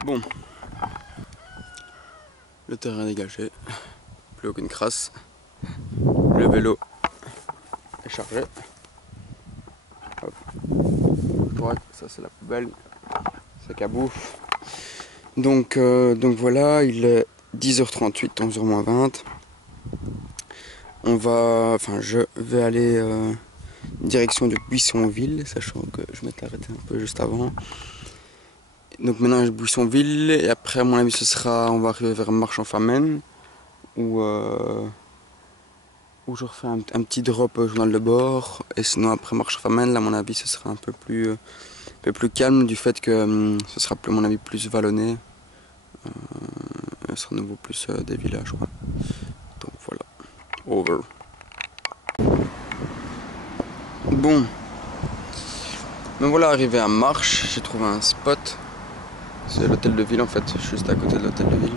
Bon, le terrain est dégagé, plus aucune crasse, le vélo est chargé. Hop. Je crois que ça c'est la poubelle, sac à bouffe. Donc voilà, il est 10h38, 11h-20. Je vais aller direction de Buissonville, sachant que je m'étais arrêté un peu juste avant. Donc maintenant je Buissonville et après à mon avis on va arriver vers Marche-en-Famenne où je refais un petit drop au journal de bord, et sinon après Marche-en-Famenne là à mon avis ce sera un peu plus calme du fait que ce sera à mon avis plus vallonné, ce sera à nouveau plus des villages quoi. Donc voilà, over. Bon, me voilà arrivé à Marche, j'ai trouvé un spot. C'est l'hôtel de ville en fait, juste à côté de l'hôtel de ville.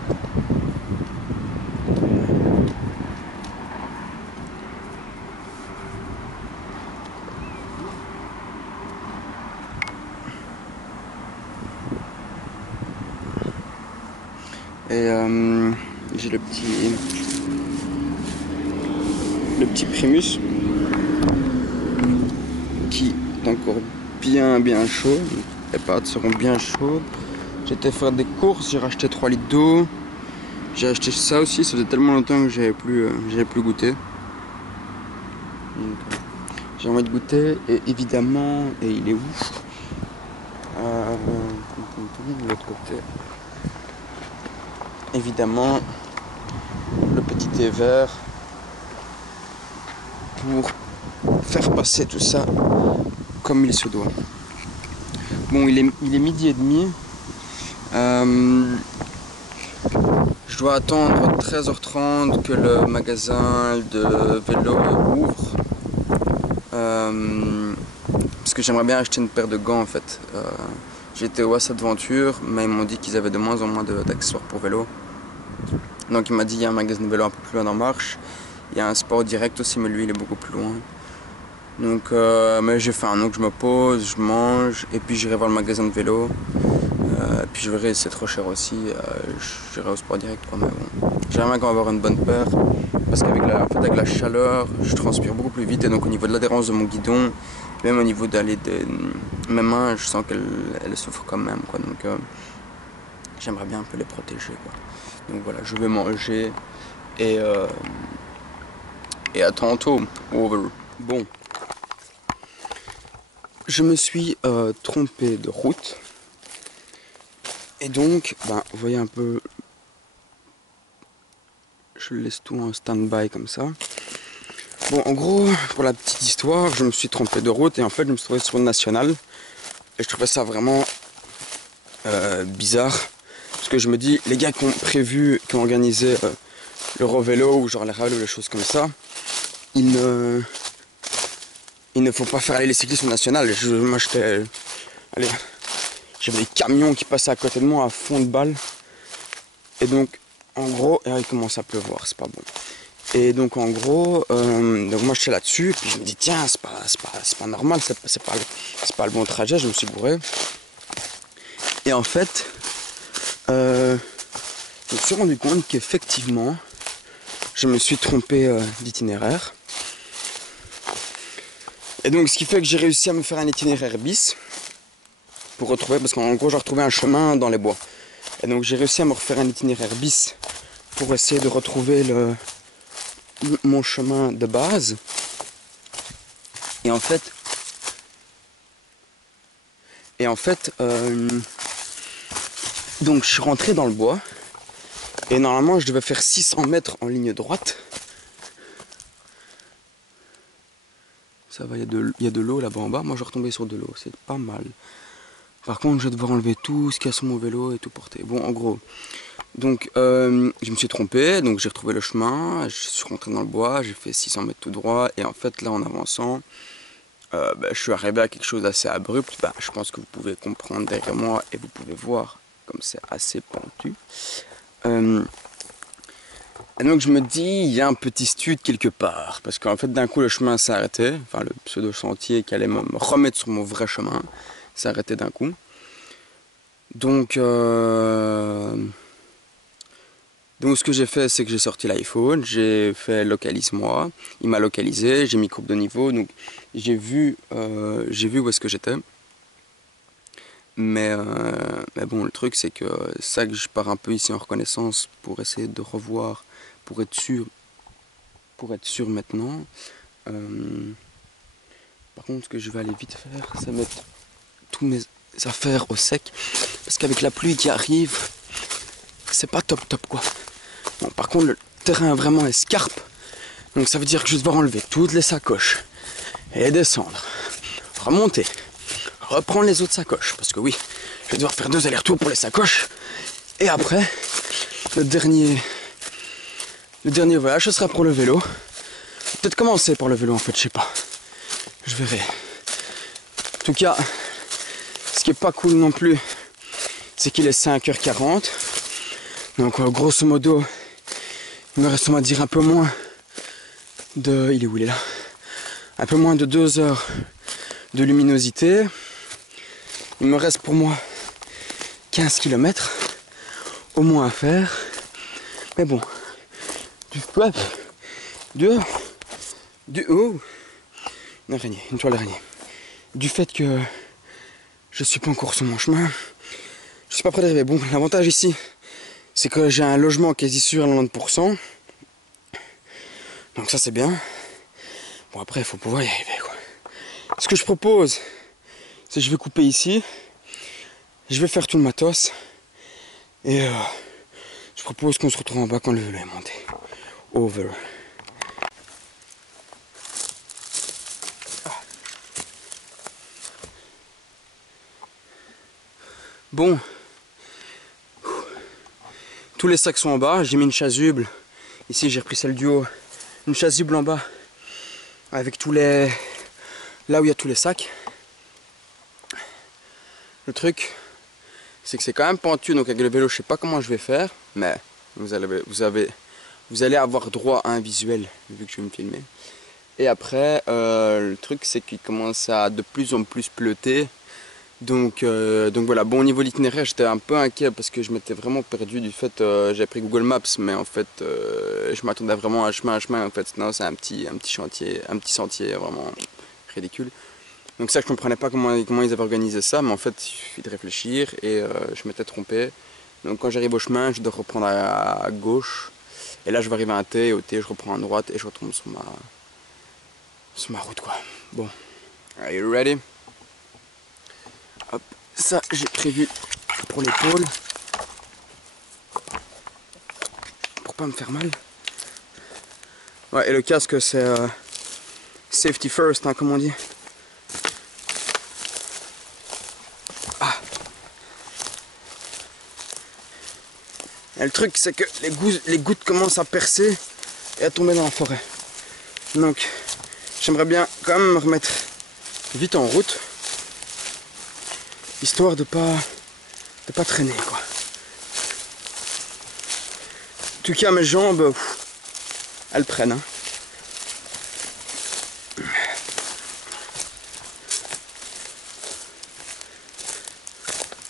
Et j'ai le petit Primus qui est encore bien chaud. Les pattes seront bien chaudes. J'étais faire des courses, j'ai racheté 3 litres d'eau. J'ai acheté ça aussi, ça faisait tellement longtemps que j'avais plus goûté. Donc, j'ai envie de goûter et évidemment, et il est où de l'autre côté. Évidemment, le petit thé vert pour faire passer tout ça comme il se doit. Bon, il est 12h30. Je dois attendre 13h30 que le magasin de vélo ouvre. Parce que j'aimerais bien acheter une paire de gants en fait. J'étais au As Adventure, mais ils m'ont dit qu'ils avaient de moins en moins d'accessoires pour vélo. Donc il m'a dit il y a un magasin de vélo un peu plus loin dans Marche. Il y a un Sport Direct aussi, mais lui il est beaucoup plus loin. Donc mais j'ai faim, donc je me pose, je mange, et puis j'irai voir le magasin de vélo. Puis je verrai si c'est trop cher aussi, j'irai au Sport Direct quoi, mais bon. J'aimerais bien avoir une bonne paire, parce qu'avec la chaleur, je transpire beaucoup plus vite, et donc au niveau de l'adhérence de mon guidon, même au niveau de mes mains, je sens qu'elles souffrent quand même quoi, donc j'aimerais bien un peu les protéger quoi. Donc voilà, je vais manger, et à tantôt, over. Bon, je me suis trompé de route. Et donc, vous voyez un peu, je laisse tout en stand-by comme ça. Bon, en gros, pour la petite histoire, je me suis trompé de route et en fait, je me suis trouvé sur une nationale. Et je trouvais ça vraiment bizarre. Parce que je me dis, les gars qui ont organisé l'Eurovélo ou genre les rallyes ou les choses comme ça, il ne faut pas faire aller les cyclistes sur nationale. Moi, j'avais des camions qui passaient à côté de moi à fond de balle. Et donc, en gros, il commence à pleuvoir, c'est pas bon. Et donc, en gros, donc moi j'étais là-dessus, et puis je me dis, tiens, c'est pas normal, c'est pas le bon trajet, je me suis bourré. Et en fait, je me suis rendu compte qu'effectivement, je me suis trompé d'itinéraire. Et donc, ce qui fait que j'ai réussi à me faire un itinéraire bis, pour retrouver, parce qu'en gros, j'ai retrouvé un chemin dans les bois. Et donc, j'ai réussi à me refaire un itinéraire bis, pour essayer de retrouver mon chemin de base. Et en fait, donc je suis rentré dans le bois et normalement je devais faire 600 mètres en ligne droite. Ça va, il y a de l'eau là-bas en bas. Moi je vais retomber sur de l'eau, c'est pas mal. Par contre, je vais devoir enlever tout ce qu'il y a sur mon vélo et tout porter. Bon, en gros, donc je me suis trompé, donc j'ai retrouvé le chemin, je suis rentré dans le bois, j'ai fait 600 mètres tout droit, et en fait là en avançant, je suis arrivé à quelque chose d'assez abrupt. Je pense que vous pouvez comprendre derrière moi et vous pouvez voir comme c'est assez pentu. Et donc je me dis, il y a un petit stud quelque part, parce qu'en fait d'un coup le chemin s'est arrêté, enfin le pseudo sentier qui allait me remettre sur mon vrai chemin s'est arrêté d'un coup. Donc, ce que j'ai fait, c'est que j'ai sorti l'iPhone, j'ai fait localise-moi, il m'a localisé, j'ai mis courbe de niveau, donc j'ai vu où est-ce que j'étais. Mais bon, le truc c'est que ça que je pars un peu ici en reconnaissance pour essayer de revoir, pour être sûr maintenant. Par contre, ce que je vais aller vite faire, c'est mettre tous mes affaires au sec, parce qu'avec la pluie qui arrive, c'est pas top quoi. Bon, par contre, le terrain vraiment escarpe, donc ça veut dire que je vais devoir enlever toutes les sacoches et descendre, remonter, reprendre les autres sacoches, parce que oui, je vais devoir faire 2 allers-retours pour les sacoches, et après, le dernier voyage, ce sera pour le vélo. Peut-être commencer par le vélo en fait, je sais pas, je verrai. En tout cas, ce qui est pas cool non plus, c'est qu'il est 5h40, donc grosso modo, il me reste, on va dire, un peu moins de... Il est où? Il est là. Un peu moins de 2 heures de luminosité. Il me reste pour moi 15 km au moins à faire. Mais bon, une araignée, une toile d'araignée. Du fait que je suis pas encore sur mon chemin, je suis pas prêt d'arriver. Bon, l'avantage ici, c'est que j'ai un logement quasi sûr à 90%. Donc ça c'est bien. Bon après il faut pouvoir y arriver quoi. Ce que je propose, c'est que je vais couper ici. Je vais faire tout le matos. Et je propose qu'on se retrouve en bas quand le vélo est monté. Over. Bon. Tous les sacs sont en bas. J'ai mis une chasuble. Ici j'ai repris celle du haut. Une chasuble en bas. Avec tous les... Là où il y a tous les sacs. Le truc, c'est que c'est quand même pentu. Donc avec le vélo, je sais pas comment je vais faire. Mais vous allez avoir droit à un visuel, vu que je vais me filmer. Et après, le truc, c'est qu'il commence à de plus en plus pleuter. Donc voilà, bon, au niveau de l'itinéraire, j'étais un peu inquiet parce que je m'étais vraiment perdu du fait, j'avais pris Google Maps, mais en fait, je m'attendais vraiment à un chemin, en fait, non, c'est un petit chantier, un petit sentier vraiment ridicule. Donc ça, je comprenais pas comment ils avaient organisé ça, mais en fait, il suffit de réfléchir et je m'étais trompé. Donc quand j'arrive au chemin, je dois reprendre à gauche, et là, je vais arriver à un T, et au T, je reprends à droite et je retombe sur ma route, quoi. Bon, are you ready? Hop, ça j'ai prévu pour l'épaule, pour pas me faire mal. Ouais, et le casque c'est safety first, hein, comme on dit. Ah. Et le truc c'est que les gouttes commencent à percer et à tomber dans la forêt. Donc j'aimerais bien quand même me remettre vite en route, histoire de pas traîner quoi. En tout cas mes jambes, elles prennent hein.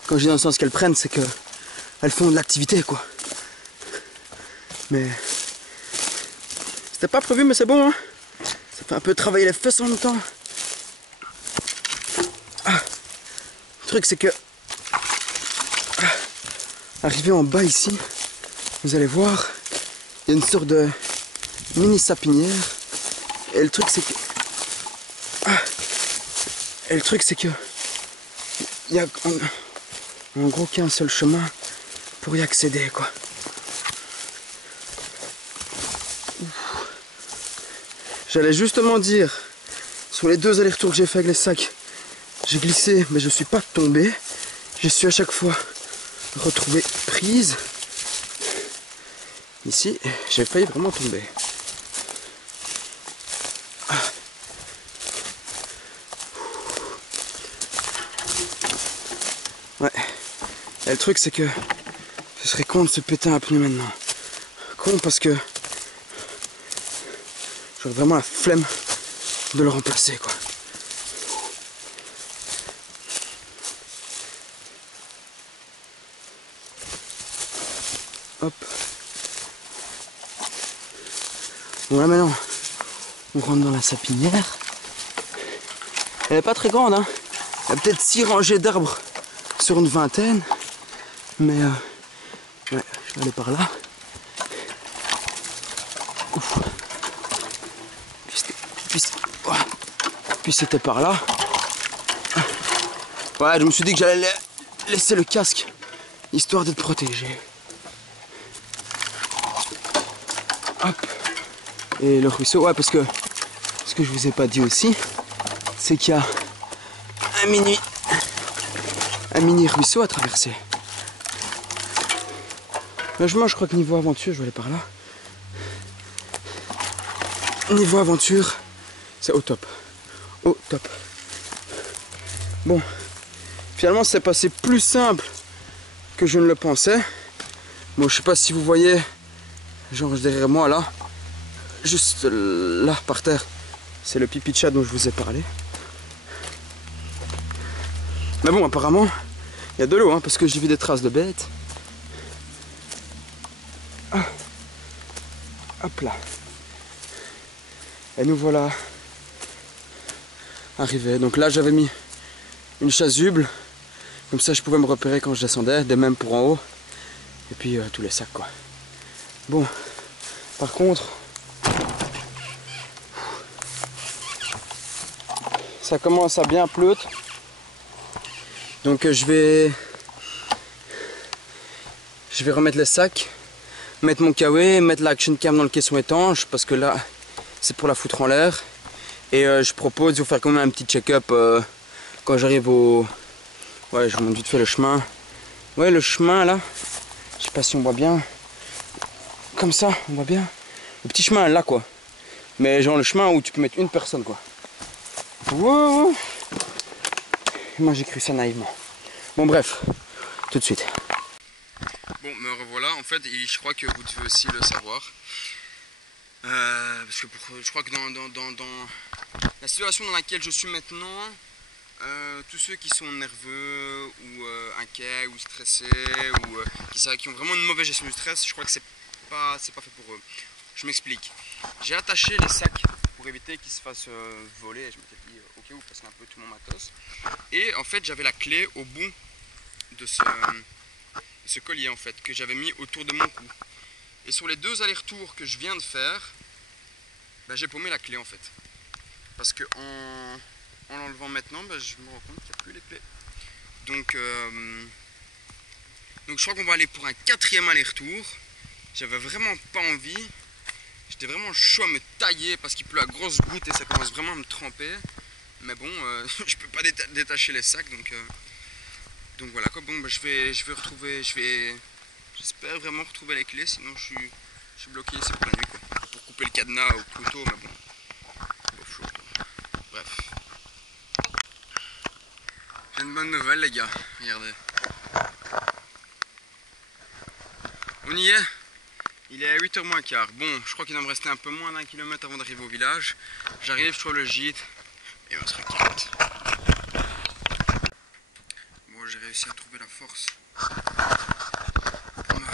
Quand je dis dans le sens qu'elles prennent, c'est que elles font de l'activité quoi. Mais c'était pas prévu, mais c'est bon hein. Ça fait un peu travailler les fesses en même temps. Ah. Le truc c'est que arrivé en bas ici, vous allez voir, il y a une sorte de mini sapinière. Et le truc c'est que il y a en gros qu'un seul chemin pour y accéder quoi. J'allais justement dire, sur les 2 allers-retours que j'ai fait avec les sacs, j'ai glissé mais je suis pas tombé. Je suis à chaque fois retrouvé prise. Ici, j'ai failli vraiment tomber. Ouais. Et le truc c'est que ce serait con de se péter un pneu maintenant. Con parce que j'aurais vraiment la flemme de le remplacer quoi. Hop. Bon là maintenant, on rentre dans la sapinière. Elle est pas très grande, hein. Il y a peut-être 6 rangées d'arbres sur une vingtaine. Mais ouais, je vais aller par là. Ouf. Puis c'était par là. Ouais, je me suis dit que j'allais laisser le casque, histoire d'être protégé. Hop. Et le ruisseau, ouais, parce que ce que je vous ai pas dit aussi, c'est qu'il y a un mini ruisseau à traverser. Logement, je crois que niveau aventure, je vais aller par là. Niveau aventure, c'est au top. Au top. Bon, finalement, c'est passé plus simple que je ne le pensais. Bon, je sais pas si vous voyez, genre derrière moi là, juste là par terre, c'est le pipi de chat dont je vous ai parlé. Mais bon, apparemment, il y a de l'eau, hein, parce que j'ai vu des traces de bêtes. Ah. Hop là. Et nous voilà arrivés. Donc là, j'avais mis une chasuble. Comme ça, je pouvais me repérer quand je descendais, des mêmes pour en haut. Et puis tous les sacs, quoi. Bon, par contre, ça commence à bien pleutre. Donc je vais remettre les sacs, mettre mon kawaii, mettre l'action cam dans le caisson étanche parce que là c'est pour la foutre en l'air. Et je propose de vous faire quand même un petit check-up quand j'arrive au... Ouais, je vous montre vite fait le chemin. Ouais, le chemin là, je sais pas si on voit bien. Comme ça, on voit bien. Le petit chemin là quoi. Mais genre le chemin où tu peux mettre une personne quoi. Wow. Moi j'ai cru ça naïvement. Bon bref, tout de suite. Bon me revoilà, en fait je crois que vous devez aussi le savoir. Parce que je crois que dans la situation dans laquelle je suis maintenant, tous ceux qui sont nerveux ou inquiets ou stressés ou qui ont vraiment une mauvaise gestion du stress, je crois que c'est pas fait pour eux. Je m'explique. J'ai attaché les sacs pour éviter qu'ils se fassent voler. Je m'étais dit au cas où parce qu'un peu tout mon matos. Et en fait j'avais la clé au bout de ce collier en fait que j'avais mis autour de mon cou. Et sur les 2 allers-retours que je viens de faire, bah, j'ai paumé la clé en fait. Parce que en l'enlevant maintenant, bah, je me rends compte qu'il n'y a plus les clés. Donc je crois qu'on va aller pour un 4e aller-retour. J'avais vraiment pas envie. J'étais vraiment chaud à me tailler parce qu'il pleut à grosses gouttes et ça commence vraiment à me tremper. Mais bon, je peux pas détacher les sacs donc voilà quoi. Bon, bah, j'espère vraiment retrouver les clés, sinon je suis bloqué ici pour la nuit quoi. Pour couper le cadenas au couteau, mais bon. Bof, chaud. Bref. J'ai une bonne nouvelle les gars, regardez. On y est. Il est à 8h moins quart. Bon, je crois qu'il va me rester un peu moins d'1 kilomètre avant d'arriver au village. J'arrive, je trouve le gîte et on se requitte. Bon, j'ai réussi à trouver la force pour me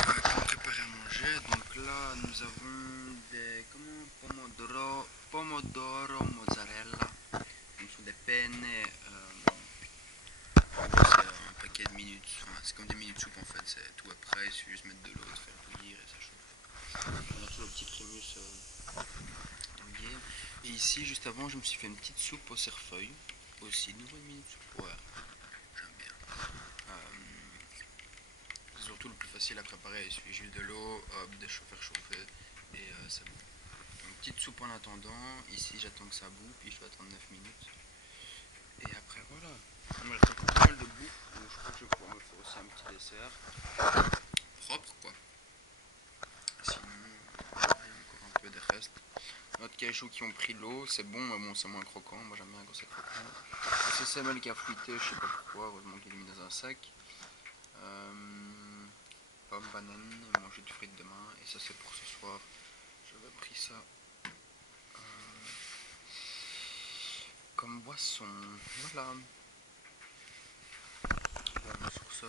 préparer à manger. Donc là, nous avons des pomodoro mozzarella. Donc ce sont des penne. C'est un paquet de minutes. Enfin, c'est comme des minutes soupe en fait. C'est tout après. Il suffit juste mettre de l'eau, de faire bouillir et ça chauffe. On a toujours le petit primus dans le guide. Et ici, juste avant, je me suis fait une petite soupe au cerfeuil. Aussi, nouveau une minute soupe. Ouais, j'aime bien. C'est surtout le plus facile à préparer. Il suffit juste de l'eau, faire chauffer et c'est bon. Une petite soupe en attendant. Ici, j'attends que ça boue, puis je vais attendre 9 minutes. Et après, voilà. Il me reste encore pas mal de bouffe. Donc je crois que je vais pouvoir me faire aussi un petit dessert. Propre, quoi. Sinon, il y a encore un peu de reste. Notre cachou qui ont pris l'eau, c'est bon, mais bon, c'est moins croquant. Moi, j'aime bien quand c'est croquant. C'est Samuel qui a fruité, je sais pas pourquoi. Heureusement qu'il l'a mis dans un sac. Pomme, banane, et manger du frites demain. Et ça, c'est pour ce soir. J'avais pris ça comme boisson. Voilà. Bon, sur ce.